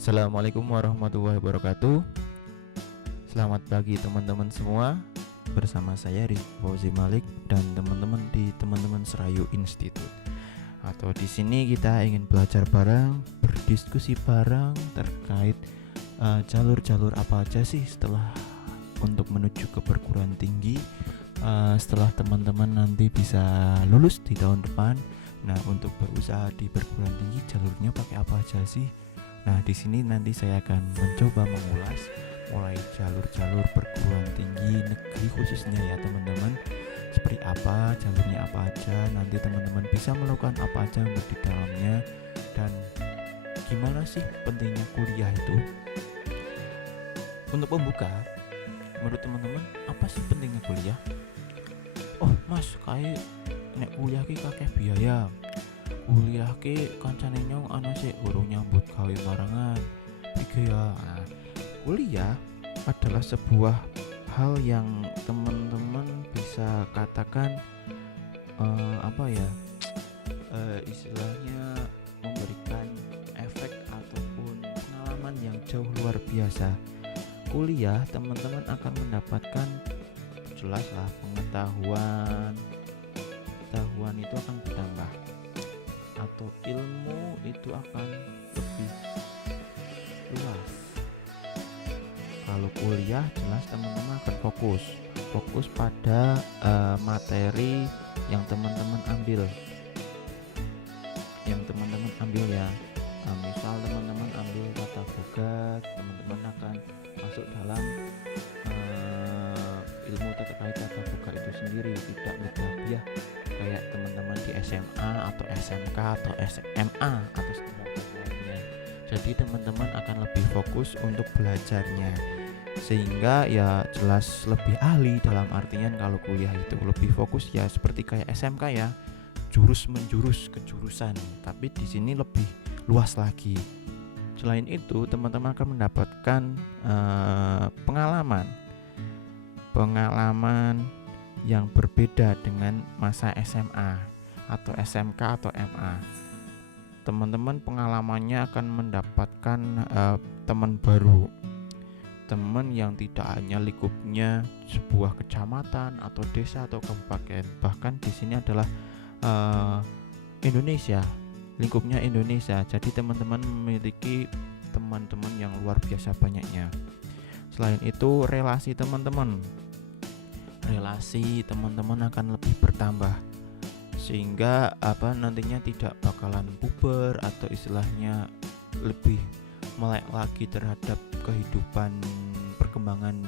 Assalamualaikum warahmatullahi wabarakatuh. Selamat pagi teman-teman semua. Bersama saya Rizky Fauzi Malik dan teman-teman di Teman-teman Serayu Institute. Atau di sini kita ingin belajar bareng, berdiskusi bareng terkait jalur-jalur apa aja sih setelah untuk menuju ke perguruan tinggi. Setelah teman-teman nanti bisa lulus di tahun depan. Nah, untuk berusaha di perguruan tinggi jalurnya pakai apa aja sih? Nah, di sini nanti saya akan mencoba mengulas mulai jalur-jalur perguruan tinggi negeri khususnya ya teman-teman. Seperti apa, jalurnya apa aja, nanti teman-teman bisa melakukan apa aja untuk di dalamnya, dan gimana sih pentingnya kuliah itu. Untuk pembuka, menurut teman-teman apa sih pentingnya kuliah? Oh mas, kayak nek kuliah ki kakeh biaya. Kuliah ki kancane nyong ana sik urung nyambut gawe barengan. Iki ya. Nah, kuliah adalah sebuah hal yang teman-teman bisa katakan istilahnya memberikan efek ataupun pengalaman yang jauh luar biasa. Kuliah teman-teman akan mendapatkan jelaslah pengetahuan itu akan bertambah, atau ilmu itu akan lebih luas. Kalau kuliah jelas teman-teman akan fokus pada materi yang teman-teman ambil ya. Misal teman-teman ambil tata boga, teman-teman akan masuk dalam ilmu terkait tata boga itu sendiri, tidak mudah kayak teman-teman di SMA atau SMK atau SMA atau seterusnya lainnya. Jadi teman-teman akan lebih fokus untuk belajarnya, sehingga ya jelas lebih ahli. Dalam artian kalau kuliah itu lebih fokus ya seperti kayak SMK ya, jurus menjurus ke jurusan, tapi di sini lebih luas lagi. Selain itu teman-teman akan mendapatkan pengalaman yang berbeda dengan masa SMA atau SMK atau MA. Teman-teman pengalamannya akan mendapatkan teman baru, teman yang tidak hanya lingkupnya sebuah kecamatan atau desa atau kabupaten, bahkan di sini adalah Indonesia, lingkupnya Indonesia. Jadi teman-teman memiliki teman-teman yang luar biasa banyaknya. Selain itu relasi teman-teman akan lebih bertambah, sehingga nantinya tidak bakalan puber atau istilahnya lebih melek lagi terhadap kehidupan perkembangan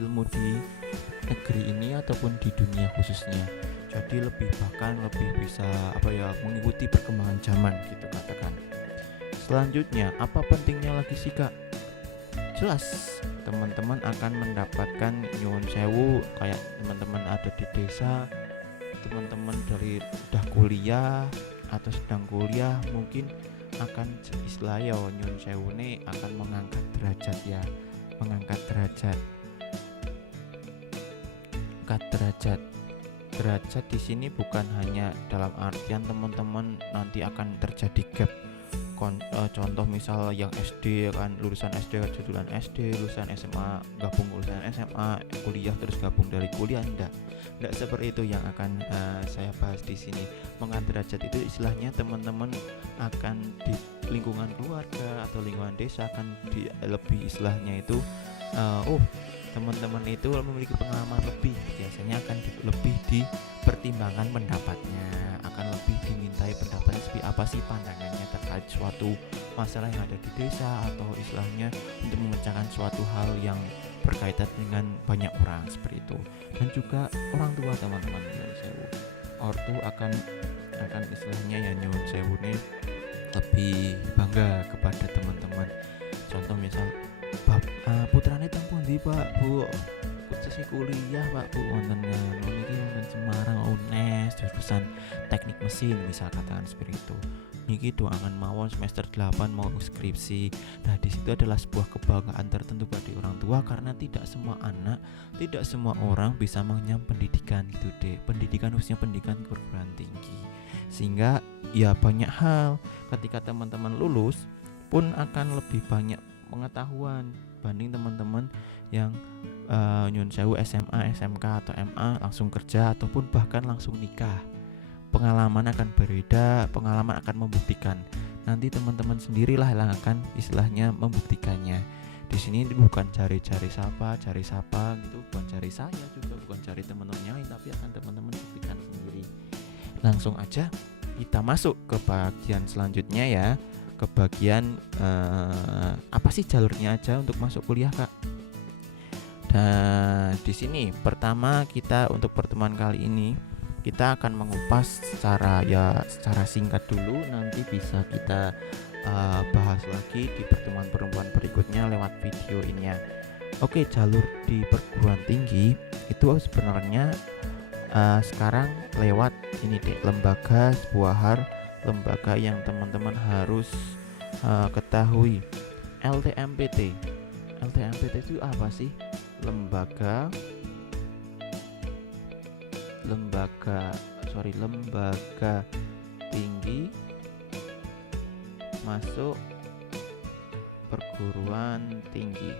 ilmu di negeri ini ataupun di dunia khususnya. Jadi lebih bisa mengikuti perkembangan zaman gitu katakan. Selanjutnya, apa pentingnya lagi sih kak? Jelas teman-teman akan mendapatkan nyuwun sewu, kayak teman-teman ada di desa, teman-teman dari udah kuliah atau sedang kuliah mungkin akan istilahnya nyuwun sewu nih akan mengangkat derajat di sini bukan hanya dalam artian teman-teman nanti akan terjadi gap. Contoh misal yang SD kan lulusan SD jurusan SD, lulusan SMA gabung lulusan SMA, kuliah terus gabung dari kuliah, enggak seperti itu yang akan saya bahas di sini. Mengangkat derajat itu istilahnya teman-teman akan di lingkungan keluarga atau lingkungan desa akan lebih istilahnya itu teman-teman itu memiliki pengalaman lebih, biasanya akan lebih dipertimbangkan pendapatnya, akan lebih dimintai pendapatnya seperti apa sih pandangannya terkait suatu masalah yang ada di desa, atau istilahnya untuk memecahkan suatu hal yang berkaitan dengan banyak orang seperti itu. Dan juga orang tua teman-teman nyuwun sewu, ortu akan istilahnya ya nyuwun sewu nih lebih bangga kepada teman-teman. Contoh misal putrane teng pundi Pak Bu, khususnya kuliah Pak Bu wonten wonten Semarang UNES jurusan teknik mesin misal katakan seperti itu. Niki doangan mawon semester 8 mau skripsi. Nah di situ adalah sebuah kebanggaan tertentu bagi orang tua, karena tidak semua orang bisa mengenyam pendidikan gitu deh. Pendidikan khususnya pendidikan perguruan tinggi. Sehingga ya banyak hal ketika teman-teman lulus pun akan lebih banyak pengetahuan banding teman-teman yang nyun sewu SMA, SMK atau MA langsung kerja ataupun bahkan langsung nikah. Pengalaman akan berbeda, pengalaman akan membuktikan. Nanti teman-teman sendirilah yang akan istilahnya membuktikannya. Di sini bukan cari-cari siapa gitu, bukan cari saya juga, bukan cari teman-teman yang lain, tapi akan teman-teman buktikan sendiri. Langsung aja kita masuk ke bagian selanjutnya ya, ke bagian apa sih jalurnya aja untuk masuk kuliah, Kak. Dan di sini pertama kita untuk pertemuan kali ini kita akan mengupas secara singkat dulu, nanti bisa kita bahas lagi di pertemuan-pertemuan berikutnya lewat video ini ya. Oke, jalur di perguruan tinggi itu sebenarnya sekarang lewat ini deh, lembaga yang teman-teman harus ketahui. LTMPT itu apa sih? Lembaga tinggi masuk perguruan tinggi.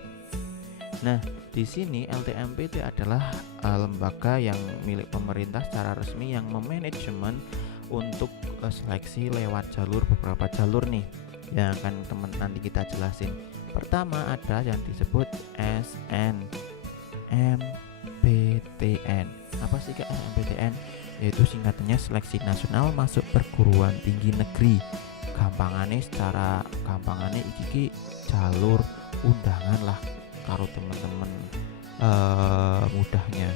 Nah, di sini LTMPT adalah lembaga yang milik pemerintah secara resmi yang memanajemen untuk seleksi lewat beberapa jalur nih yang akan teman nanti kita jelasin. Pertama ada yang disebut SNMPTN. Apa sih Kak SNMPTN? Yaitu singkatannya Seleksi Nasional Masuk Perguruan Tinggi Negeri. Secara gampangane iki jalur undangan lah karo teman-teman mudahnya.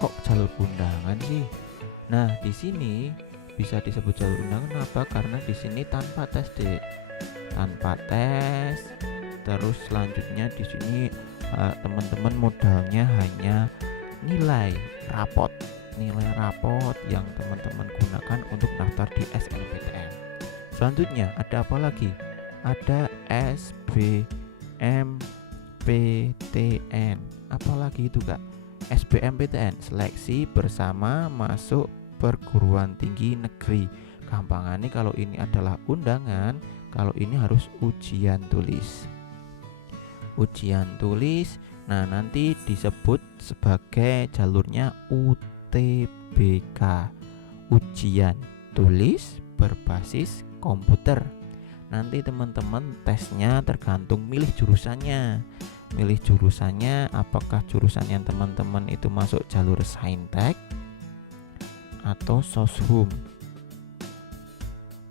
Kok jalur undangan sih? Nah, di sini bisa disebut jalur undangan apa? Karena di sini tanpa tes deh. Tanpa tes. Terus selanjutnya di sini teman-teman modalnya hanya nilai rapot yang teman-teman gunakan untuk daftar di SNMPTN. Selanjutnya ada apa lagi? Ada SBMPTN. Apalagi itu Kak? SBMPTN, Seleksi Bersama Masuk Perguruan Tinggi Negeri. Gampangannya kalau ini adalah undangan, kalau ini harus ujian tulis. Nah nanti disebut sebagai jalurnya UTBK, Ujian Tulis Berbasis Komputer. Nanti teman-teman tesnya tergantung milih jurusannya. Apakah jurusan yang teman-teman itu masuk jalur Saintek atau Soshum,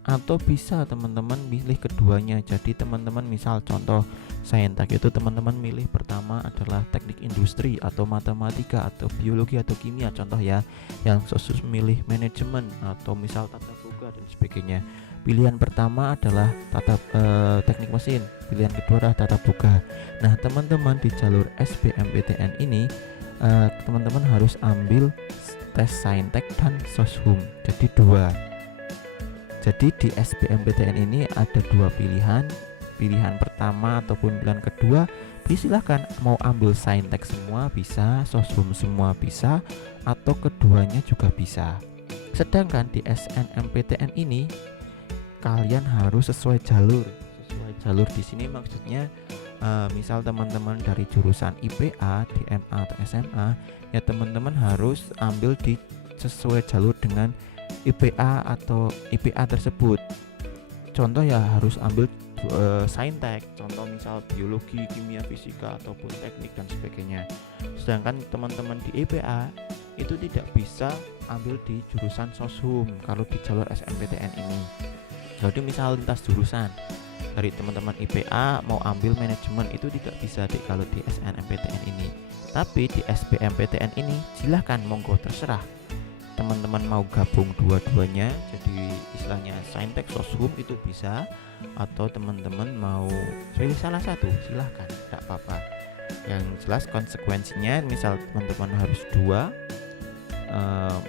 atau bisa teman-teman pilih keduanya. Jadi teman-teman misal contoh Saintek itu teman-teman milih pertama adalah teknik industri atau matematika atau biologi atau kimia contoh ya. Yang Soshum milih manajemen atau misal tata boga dan sebagainya. Pilihan pertama adalah teknik mesin, pilihan kedua adalah tata boga. Nah teman-teman di jalur SBMPTN ini teman-teman harus ambil tes Saintek dan Soshum, jadi dua. Jadi di SBMPTN ini ada dua pilihan. Pilihan pertama ataupun pilihan kedua silahkan mau ambil Saintek semua bisa, Soshum semua bisa, atau keduanya juga bisa. Sedangkan di SNMPTN ini kalian harus sesuai jalur di sini maksudnya misal teman-teman dari jurusan IPA di MA atau SMA ya teman-teman harus ambil di sesuai jalur dengan IPA atau IPA tersebut. Contoh ya harus ambil Saintek, contoh misal biologi, kimia, fisika ataupun teknik dan sebagainya. Sedangkan teman-teman di IPA itu tidak bisa ambil di jurusan Soshum kalau di jalur SNMPTN ini. Jadi misal lintas jurusan dari teman-teman IPA mau ambil manajemen itu tidak bisa deh kalau di SNMPTN ini. Tapi di SBMPTN ini silahkan monggo terserah. Teman-teman mau gabung dua-duanya jadi istilahnya Saintek Soshum itu bisa, atau teman-teman mau pilih salah satu silahkan, tidak apa-apa. Yang jelas konsekuensinya misal teman-teman harus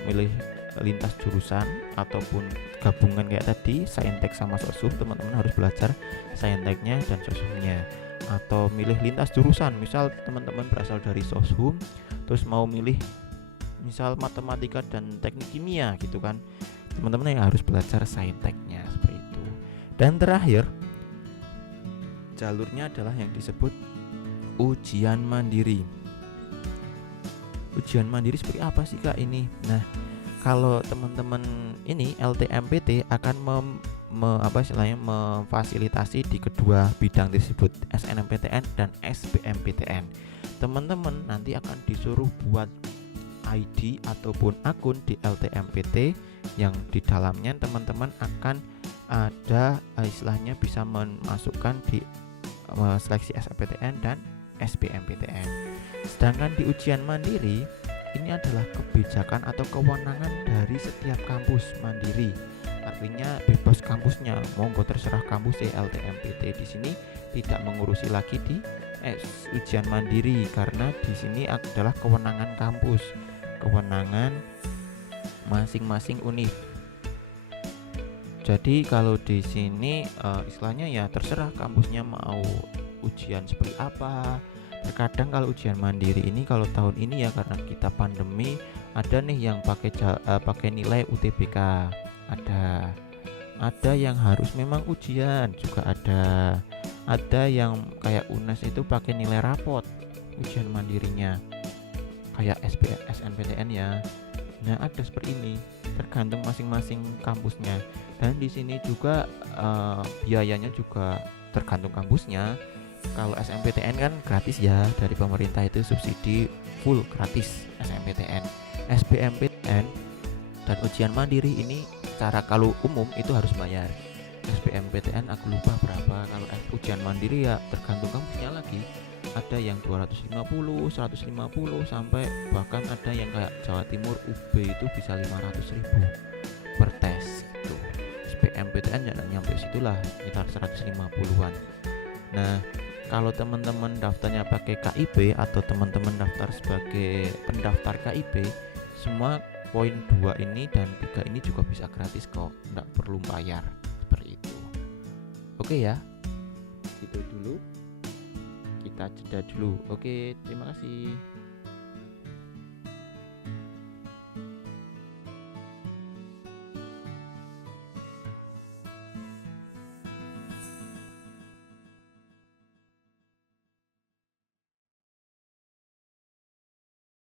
milih lintas jurusan ataupun gabungan kayak tadi Saintek sama Soshum, teman-teman harus belajar Sainteknya dan Soshumnya. Atau milih lintas jurusan, misal teman-teman berasal dari Soshum terus mau milih misal matematika dan teknik kimia gitu kan, teman-teman yang harus belajar Sainteknya seperti itu. Dan terakhir jalurnya adalah yang disebut ujian mandiri. Ujian mandiri seperti apa sih Kak ini? Nah, kalau teman-teman ini LTMPT akan memfasilitasi di kedua bidang tersebut, SNMPTN dan SBMPTN. Teman-teman nanti akan disuruh buat ID ataupun akun di LTMPT yang di dalamnya teman-teman akan ada istilahnya bisa memasukkan di seleksi SNMPTN dan SBMPTN. Sedangkan di ujian mandiri ini adalah kebijakan atau kewenangan dari setiap kampus mandiri. Artinya bebas kampusnya, monggo terserah kampus LTMPT di sini tidak mengurusi lagi di ujian mandiri karena di sini adalah kewenangan kampus, kewenangan masing-masing univ. Jadi kalau di sini istilahnya ya terserah kampusnya mau ujian seperti apa. Terkadang kalau ujian mandiri ini kalau tahun ini ya karena kita pandemi ada nih yang pakai nilai UTBK, ada yang harus memang ujian juga ada yang kayak UNES itu pakai nilai rapot ujian mandirinya kayak SNMPTN ya. Nah ada seperti ini tergantung masing-masing kampusnya dan di sini juga biayanya juga tergantung kampusnya. Kalau SNMPTN kan gratis ya dari pemerintah, itu subsidi full gratis SNMPTN. SBMPTN dan ujian mandiri ini cara kalau umum itu harus bayar. SBMPTN aku lupa berapa, kalau ujian mandiri ya tergantung kampusnya lagi. Ada yang 250, 150 sampai bahkan ada yang kayak Jawa Timur UB itu bisa 500.000 per tes itu. SBMPTN ya nyampe situlah sekitar 150-an. Nah, kalau teman-teman daftarnya pakai KIP atau teman-teman daftar sebagai pendaftar KIP, semua poin 2 ini dan 3 ini juga bisa gratis kok, nggak perlu bayar seperti itu. Oke ya, itu dulu, kita jeda dulu. Oke, terima kasih.